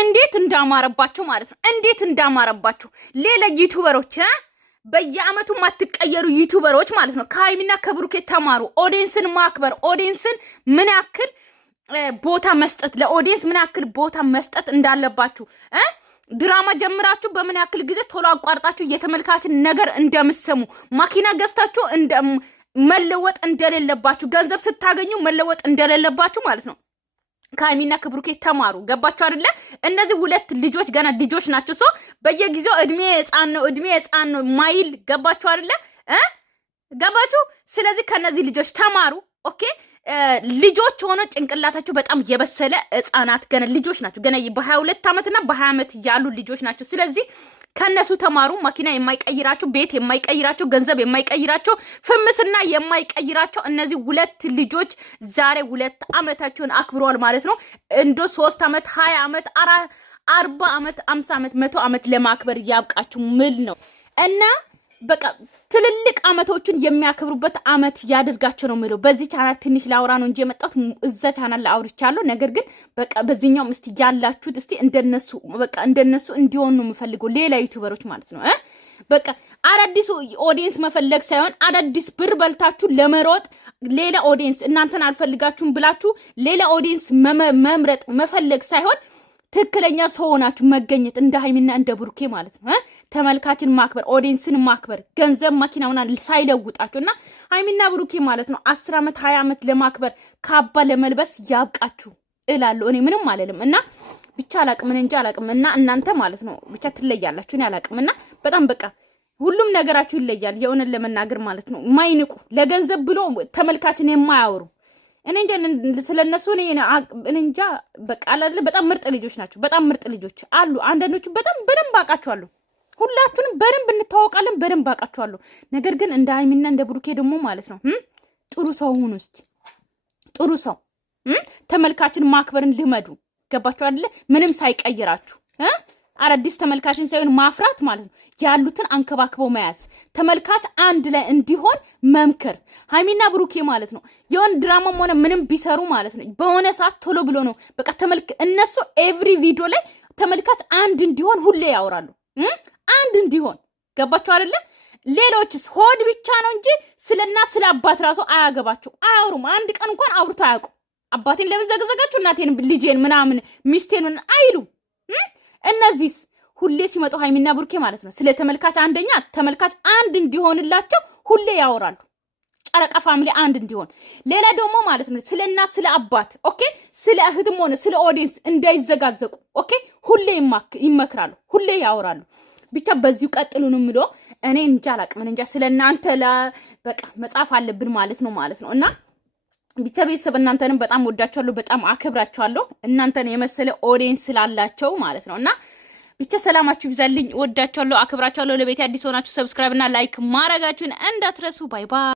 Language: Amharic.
እንዴት እንዳማረባችሁ ማለት ነው። እንዴት እንዳማረባችሁ ሌላ ዩቲዩበሮች በየአመቱ ማትቀየሩ ዩቲዩበሮች ማለት ነው ከሃይሚና ከብሩኬ ተማሩ። ኦዲየንስን ማክበር፣ ኦዲየንስን ምን ያክል ቦታ መስጠት፣ ለኦዲየንስ ምን ያክል ቦታ መስጠት እንዳለባችሁ ድራማ ጀምራችሁ በምን ያክል ጊዜ ቶሎ አቋርጣችሁ የተመልካችን ነገር እንደምሰሙ ማኪና ገዝታችሁ መለወጥ እንደሌለባችሁ ገንዘብ ስታገኙ መለወጥ እንደሌለባችሁ ማለት ነው ከሃይሚና ከብሩኬ ተማሩ። ገባችሁ አይደለ? እነዚህ ሁለት ልጆች ገና ልጆች ናቸው። ሰው በየጊዜው እድሜ ህፃን ነው ማይል ገባችሁ አይደለ? ገባችሁ? ስለዚህ ከነዚህ ልጆች ተማሩ። ኦኬ ልጆች ሆኖ ጭንቅላታቸው በጣም የበሰለ ህፃናት ገና ልጆች ናቸው። ገና በ22 አመትና በ20 አመት ያሉ ልጆች ናቸው። ስለዚህ ከነሱ ተማሩ። መኪና የማይቀይራቸው፣ ቤት የማይቀይራቸው፣ ገንዘብ የማይቀይራቸው፣ ፍምስና የማይቀይራቸው እነዚህ ሁለት ልጆች ዛሬ 2 አመታቸውን አክብረዋል ማለት ነው። እንዶ 3 አመት 20 አመት 40 አመት 50 አመት 100 አመት ለማክበር ያብቃችሁ ምል ነው እና በቃ ትልልቅ አመቶችን የሚያከብሩበት አመት ያድርጋቸው ነው የሚለው። በዚህ ቻናል ትንሽ ላውራ ነው እንጂ የመጣሁት እዛ ቻናል ላይ አውርቻለሁ። ነገር ግን በቃ በዚህኛው እስቲ ያላችሁት እስቲ እንደነሱ እንዲሆኑ ነው የምፈልገው ሌላ ዩቲዩበሮች ማለት ነው። በቃ አዳዲስ ኦዲየንስ መፈለግ ሳይሆን አዳዲስ ብር በልታችሁ ለመሮጥ ሌላ ኦዲየንስ እናንተን አልፈልጋችሁም ብላችሁ ሌላ ኦዲየንስ መምረጥ መፈለግ ሳይሆን ትክክለኛ ሰው ሆናችሁ መገኘት እንደ ሃይሚና እንደ ብሩኬ ማለት ነው። ተመልካችን ማክበር፣ ኦዲየንስን ማክበር፣ ገንዘብ ማኪናውና ሳይለውጣችሁና ሃይሚና ብሩኬ ማለት ነው 10 አመት 20 አመት ለማክበር ካባ ለመልበስ ያብቃችሁ እላለሁ። እኔ ምንም አልልም እና ብቻ አላቅም እንጂ አላቅም እና እናንተ ማለት ነው ብቻ ትለያላችሁ። እኔ አላቅምና በጣም በቃ ሁሉም ነገራችሁ ይለያል። የሆነን ለመናገር ማለት ነው ማይንቁ ለገንዘብ ብሎ ተመልካችን የማያወሩ እኔ እንጃ ስለነሱ እኔ እንጃ በቃ አይደል። በጣም ምርጥ ልጆች ናቸው። በጣም ምርጥ ልጆች አሉ። አንዳንዶቹ በጣም በደንብ አውቃቸዋለሁ። ሁላችሁንም በደንብ እንተዋወቃለን፣ በደንብ አውቃቸዋለሁ። ነገር ግን እንደ ሃይሚና እንደ ብሩኬ ደግሞ ማለት ነው ጥሩ ሰው ሁኑ እስቲ። ጥሩ ሰው ተመልካችን ማክበርን ልመዱ። ገባችሁ አይደለ? ምንም ሳይቀይራችሁ አዳዲስ ተመልካችን ሳይሆን ማፍራት ማለት ነው። ያሉትን አንከባክበው መያዝ፣ ተመልካች አንድ ላይ እንዲሆን መምከር። ሃይሚና ብሩኬ ማለት ነው የሆነ ድራማም ሆነ ምንም ቢሰሩ ማለት ነው በሆነ ሰዓት ቶሎ ብሎ ነው በቃ እነሱ ኤቭሪ ቪዲዮ ላይ ተመልካች አንድ እንዲሆን ሁሌ ያወራሉ። አንድ እንዲሆን ገባችሁ አይደለ? ሌሎችስ ሆድ ብቻ ነው እንጂ ስለና ስለ አባት ራሱ አያገባቸው፣ አያወሩም። አንድ ቀን እንኳን አውርቶ አያውቁ። አባቴን ለምን ዘገዘጋችሁ፣ እናቴን፣ ልጄን ምናምን ሚስቴን አይሉ። እነዚህስ ሁሌ ሲመጡ ሃይሚና ብሩኬ ማለት ነው ስለ ተመልካች አንደኛ ተመልካች አንድ እንዲሆንላቸው ሁሌ ያወራሉ። ጨረቃ ፋሚሊ አንድ እንዲሆን። ሌላ ደግሞ ማለት ነው ስለና ስለ አባት ኦኬ፣ ስለ እህትም ሆነ ስለ ኦዲየንስ እንዳይዘጋዘቁ ኦኬ፣ ሁሌ ይመክራሉ፣ ሁሌ ያወራሉ። ብቻ በዚሁ ቀጥሉ ነው የምለው። እኔ እንጃ አላቅም እንጃ ስለናንተ በቃ መጻፍ አለብን ማለት ነው እና ብቻ ቤተሰብ እናንተንም በጣም ወዳችኋለሁ፣ በጣም አከብራችኋለሁ። እናንተን የመሰለ ኦዲየንስ ስላላቸው ማለት ነውና ብቻ ሰላማችሁ ይብዛልኝ። ወዳችኋለሁ፣ አከብራችኋለሁ። ለቤት አዲስ ሆናችሁ ሰብስክራይብ እና ላይክ ማድረጋችሁን እንዳትረሱ። ባይ ባይ።